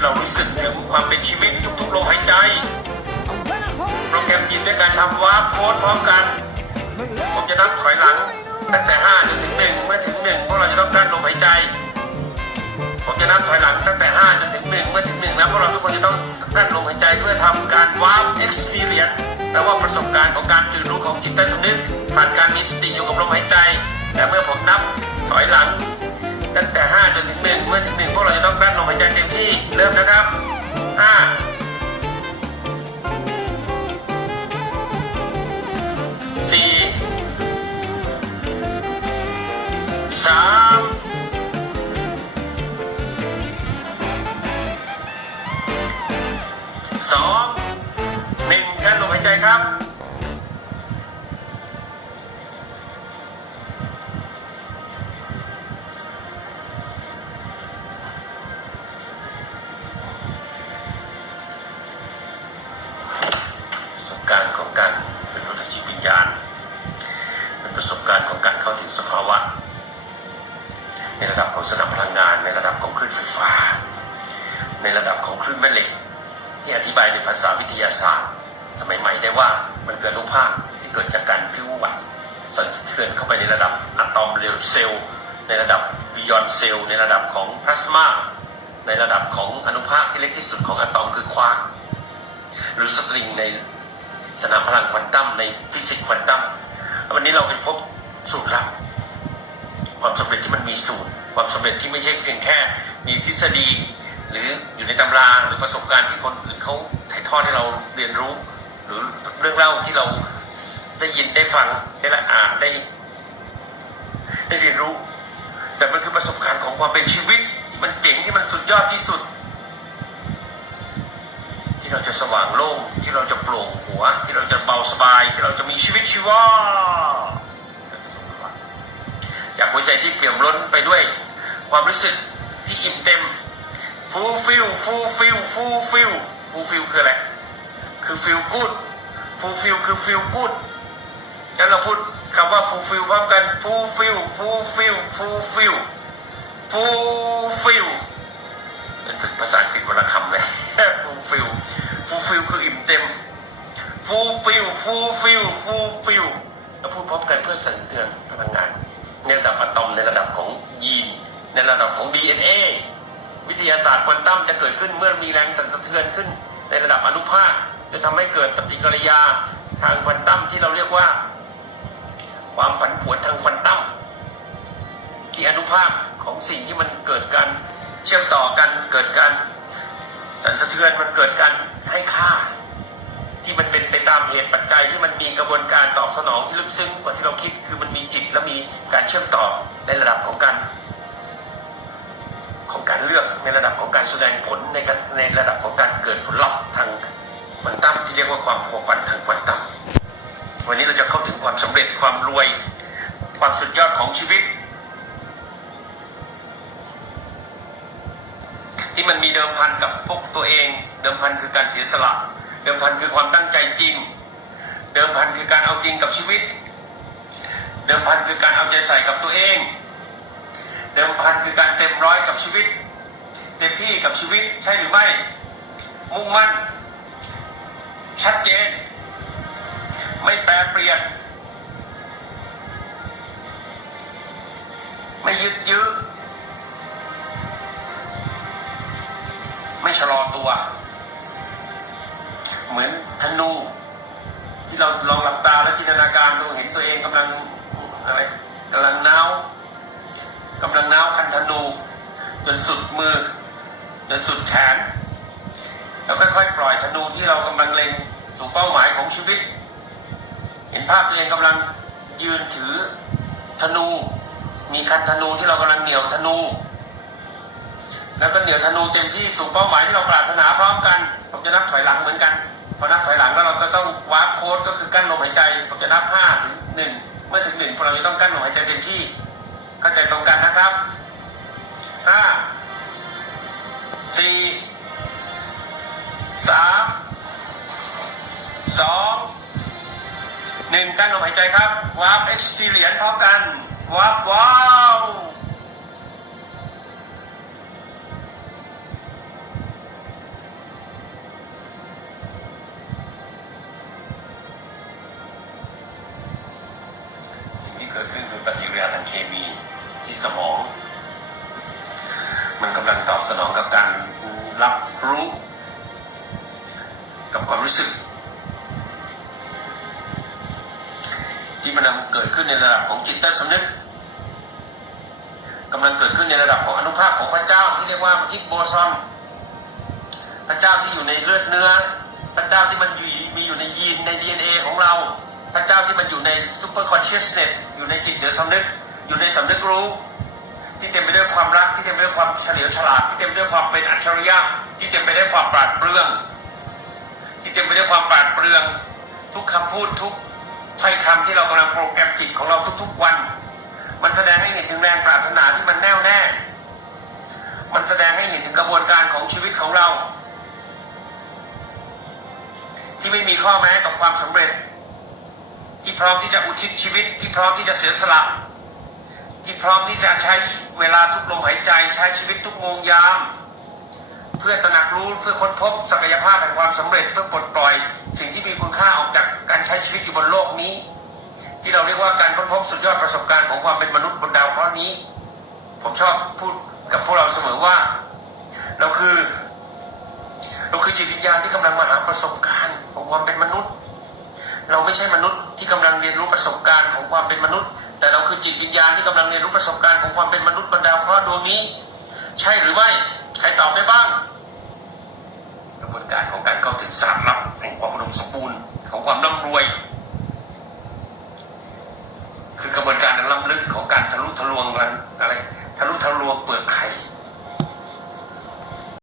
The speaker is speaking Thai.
ที่เรารู้สึกถึงความเป็นชีวิตทุกๆลมหายใจ โปรแกรมจิตด้วยการทำวาร์ปโค้ดพร้อมกัน ผมจะนับถอยหลัง ตั้งแต่5จนถึง1เมื่อถึง1พวกเราจะต้องกั้นลมหายใจ ผมจะนับถอยหลังตั้งแต่5จนถึง1เมื่อถึง1แล้วพวกเราทุกคนจะต้องกั้นลมหายใจเพื่อทำการวาร์ป experience แปลว่าประสบการณ์ของการตื่นรู้ของจิตใต้สำนึกผ่านการมีสติอยู่กับลมหายใจ แต่เมื่อผมนับถอยหลัง ตั้งแต่ 5 จนถึง 1 เมื่อถึง 1 พวกเราจะต้องกั้นลมหายใจเต็มที่ เริ่มนะครับ5สี่สามสองหนึ่งกั้นลมหายใจครับ ในระดับของสนามพลังงาน ในระดับของคลื่นไฟฟ้า ในระดับของคลื่นแม่เหล็ก ที่อธิบายในภาษาวิทยาศาสตร์ สมัยใหม่ได้ว่ามันคืออนุภาคที่เกิดจากการพิ้วไหวสั่นสะเทือนเข้าไปในระดับอะตอมเรลเซลล์ในระดับบิยอนเซลล์ในระดับของพลาสมาในระดับของอนุภาคที่เล็กที่สุดของอะตอมคือควาร์กหรือสตริงในสนามพลังควอนตัมในฟิสิกส์ควอนตัมวันนี้เราไปพบ ความสำเร็จที่ไม่ใช่เพียงแค่มีทฤษฎี หรืออยู่ในตำราหรือประสบการณ์ที่คนอื่นเขาถ่ายทอดให้เราเรียนรู้ หรือเรื่องเล่าที่เราได้ยินได้ฟังได้ละอ่านได้ได้เรียนรู้ แต่มันคือประสบการณ์ของความเป็นชีวิตที่มันเจ๋งที่มันสุดยอดที่สุด ที่เราจะสว่างโล่งที่เราจะโปร่งหัว ที่เราจะเบาสบาย ที่เราจะมีชีวิตชีวา หัวใจที่เปี่ยมล้นไปด้วยความรู้สึกที่อิ่มเต็มฟูลฟิลฟูลฟิลฟูลฟิลฟูลฟิลคืออะไร คือฟิลกูดฟูลฟิลคือฟิลกูดงั้นเราพูดคำว่าฟูลฟิลพร้อมกันฟูลฟิลฟูลฟิลฟูลฟิลฟูลฟิลเป็นภาษาอังกฤษวรรณคำเลยฟูลฟิลฟูลฟิลคืออิ่มเต็มฟูลฟิลฟูลฟิลฟูลฟิลแล้วพูดพร้อมกันเพื่อสั่นสะเทือนพลังงาน ในระดับอะตอมในระดับของยีน ในระดับของ DNA วิทยาศาสตร์ควอนตัมจะเกิดขึ้นเมื่อมีแรงสั่นสะเทือนขึ้น ในระดับอนุภาคจะทำให้เกิดปฏิกิริยาทางควอนตัมที่เราเรียกว่า ความผันผวนทางควอนตัมที่อนุภาคของสิ่งที่มันเกิดการเชื่อมต่อกันเกิดการสั่นสะเทือนมันเกิดการให้ค่า ที่มันเป็นไปตามเหตุปัจจัยที่มันมีกระบวนการตอบสนองที่ลึกซึ้งกว่าที่เราคิดคือมันมีจิตและมีการเชื่อมต่อในระดับของการของการเลือกในระดับของการแสดงผลในการในระดับของการเกิดผลลัพธ์ทางควอนตัมที่เรียกว่าความพัวพันทางควอนตัมวันนี้เราจะเข้าถึงความสำเร็จความรวย ความสุดยอดของชีวิต ที่มันมีเดิมพันกับพวกตัวเอง เดิมพันคือการเสียสละ เดิมพันคือความตั้งใจจริง เดิมพันคือการเอาจริงกับชีวิต เดิมพันคือการเอาใจใส่กับตัวเอง เดิมพันคือการเต็มร้อยกับชีวิต เต็มที่กับชีวิตใช่หรือไม่ มุ่งมั่น ชัดเจน ไม่แปรเปลี่ยน ไม่ยึดยื้อไม่ชะลอตัว ธนู ที่เราลองหลับตาแล้วจินตนาการดูเห็นตัวเองกำลังอะไรกำลังน้าวกำลังน้าวคันธนู จนสุดมือ จนสุดแขน แล้วค่อยๆปล่อยธนูที่เรากำลังเล็งสู่เป้าหมายของชีวิต เห็นภาพตัวเองกำลังยืนถือธนู มีคันธนูที่เรากำลังเหนี่ยวธนู แล้วก็เหนี่ยวธนูเต็มที่สู่เป้าหมายที่เราปรารถนาพร้อมกัน ผมจะนับถอยหลังเหมือนกันพอนับถอยหลังแล้วเราก็ต้องวาร์ปโค้ดก็คือกั้นลมหายใจผมจะนับห้าถึงหนึ่งเมื่อถึงหนึ่งพวกเราต้องกั้นลมหายใจเต็มที่เข้าใจตรงกันนะครับห้าสี่สามสองหนึ่งกั้นลมหายใจครับวาร์ปเอ็กซ์เพรียนพร้อมกันวาร์ปว้าว คมีที่สมอง มันกำลังตอบสนองกับการรับรู้ กับความรู้สึก ที่มันนำเกิดขึ้นในระดับของจิตใต้สำนึกกำลังเกิดขึ้นในระดับของอนุภาคของพระเจ้าที่เรียกว่าฮิกโบซอนพระเจ้าที่อยู่ในเลือดเนื้อ พระเจ้าที่มันอยู่มีอยู่ในยีนใน DNA ของเรา พระเจ้าที่มันอยู่ในซูเปอร์คอนเชียสเนสอยู่ในจิตเหนือสำนึก อยู่ในสำนึกรู้ ที่เต็มไปด้วยความรักที่เต็มไปด้วยความเฉลียวฉลาดที่เต็มไปด้วยความเป็นอัจฉริยะที่เต็มไปด้วยความปราดเปรื่อง ที่เต็มไปด้วยความปราดเปรื่อง ทุกคำพูดทุกถ้อยคำที่เรากำลังโปรแกรมจิตของเราทุก ๆวัน มันแสดงให้เห็นถึงแรงปรารถนาที่มันแน่วแน่ มันแสดงให้เห็นถึงกระบวนการของชีวิตของเรา ที่ไม่มีข้อแม้กับความสำเร็จ ที่พร้อมที่จะอุทิศชีวิตที่พร้อมที่จะเสียสละ ที่พร้อมที่จะใช้เวลาทุกลมหายใจใช้ชีวิตทุกโมงยาม เพื่อตระหนักรู้เพื่อค้นพบศักยภาพแห่งความสำเร็จเพื่อปลดปล่อย สิ่งที่มีคุณค่าออกจากการใช้ชีวิตอยู่บนโลกนี้ ที่เราเรียกว่าการค้นพบสุดยอดประสบการณ์ของความเป็นมนุษย์บนดาวเคราะห์นี้ ผมชอบพูดกับพวกเราเสมอว่า เราคือ เราคือจิตวิญญาณที่กำลังมาหาประสบการณ์ของความเป็นมนุษย์ เราไม่ใช่มนุษย์ที่กำลังเรียนรู้ประสบการณ์ของความเป็นมนุษย์ แต่เราคือจิตวิญญาณที่กำลังเรียนรู้ประสบการณ์ของความเป็นมนุษย์บรรดาวเคราะห์ดวงนี้ ใช่หรือไม่ใครตอบได้บ้าง กระบวนการของการเข้าถึงสารลับแห่งความอุดมสมบูรณ์ของความร่ำรวย คือกระบวนการล้ำลึกของการทะลุทะลวงกันอะไร